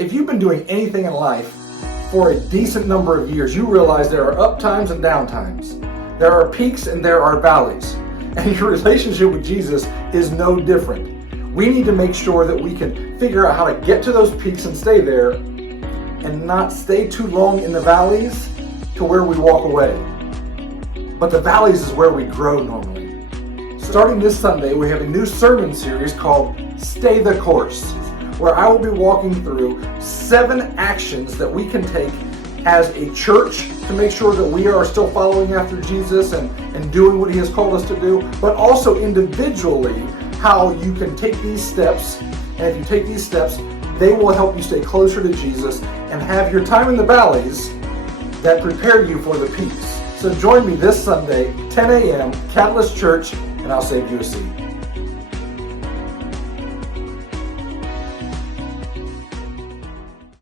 If you've been doing anything in life for a decent number of years, you realize there are up times and down times. There are peaks and there are valleys. And your relationship with Jesus is no different. We need to make sure that we can figure out how to get to those peaks and stay there and not stay too long in the valleys to where we walk away. But the valleys is where we grow normally. Starting this Sunday, we have a new sermon series called Stay the Course, where I will be walking through 7 actions that we can take as a church to make sure that we are still following after Jesus and doing what he has called us to do, but also individually how you can take these steps, and if you take these steps, they will help you stay closer to Jesus and have your time in the valleys that prepare you for the peaks. So join me this Sunday, 10 a.m., Catalyst Church, and I'll save you a seat.